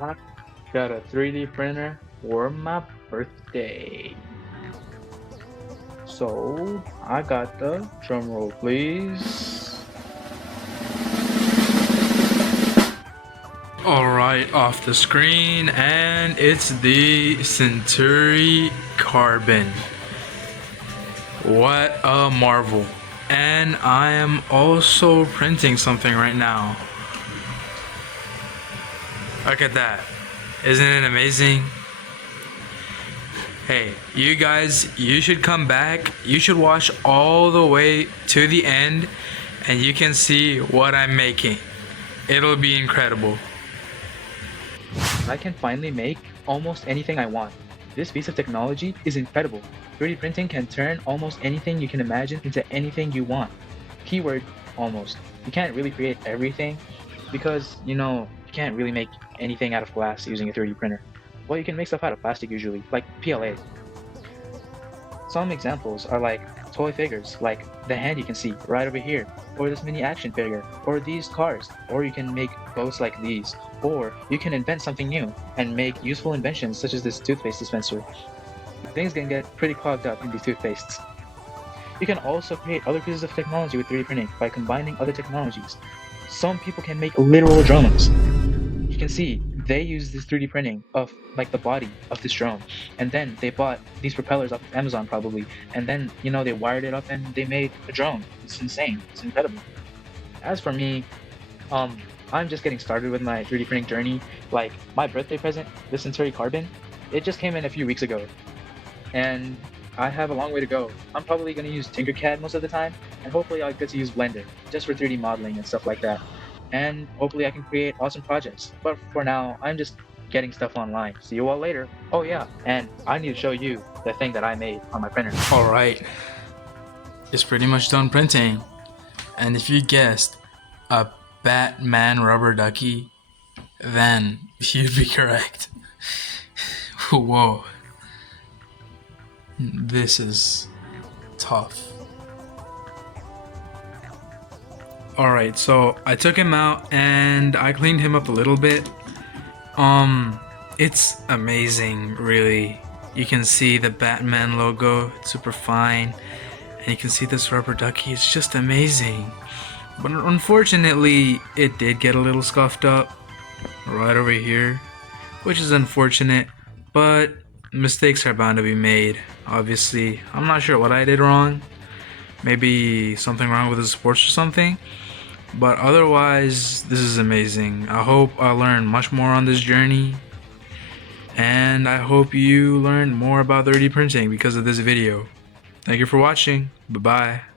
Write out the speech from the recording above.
I got a 3D printer for my birthday. So I got the drum roll, please. Alright, off the screen, and it's the Century Carbon. What a marvel. And I am also printing something right now. Look at that. Isn't it amazing? Hey, you guys, you should come back. You should watch all the way to the end and you can see what I'm making. It'll be incredible. I can finally make almost anything I want. This piece of technology is incredible. 3D printing can turn almost anything you can imagine into anything you want. Keyword, almost. You can't really create everything because, you can't really make anything out of glass using a 3D printer. Well, you can make stuff out of plastic usually, like PLA. Some examples are like toy figures, like the hand you can see right over here, or this mini action figure, or these cars, or you can make boats like these, or you can invent something new and make useful inventions such as this toothpaste dispenser. Things can get pretty clogged up in these toothpastes. You can also create other pieces of technology with 3D printing by combining other technologies. Some people can make literal drones. You can see they use this 3D printing of like the body of this drone, and then they bought these propellers off of Amazon probably, and then they wired it up and they made a drone. It's insane. It's incredible. As for me, I'm just getting started with my 3D printing journey. Like my birthday present, the Centauri Carbon, it just came in a few weeks ago, and I have a long way to go. I'm probably going to use Tinkercad most of the time, and hopefully I'll get to use Blender just for 3D modeling and stuff like that. And hopefully I can create awesome projects. But for now, I'm just getting stuff online. See you all later. Oh yeah, and I need to show you the thing that I made on my printer. Alright, it's pretty much done printing. And if you guessed a Batman rubber ducky, then you'd be correct. Whoa. This is tough. Alright, so I took him out and I cleaned him up a little bit. It's amazing, really. You can see the Batman logo, it's super fine. And you can see this rubber ducky, it's just amazing. But unfortunately, it did get a little scuffed up right over here, which is unfortunate, but mistakes are bound to be made. Obviously, I'm not sure what I did wrong. Maybe something wrong with the sports or something. But otherwise, this is amazing. I hope I learned much more on this journey. And I hope you learned more about 3D printing because of this video. Thank you for watching. Bye-bye.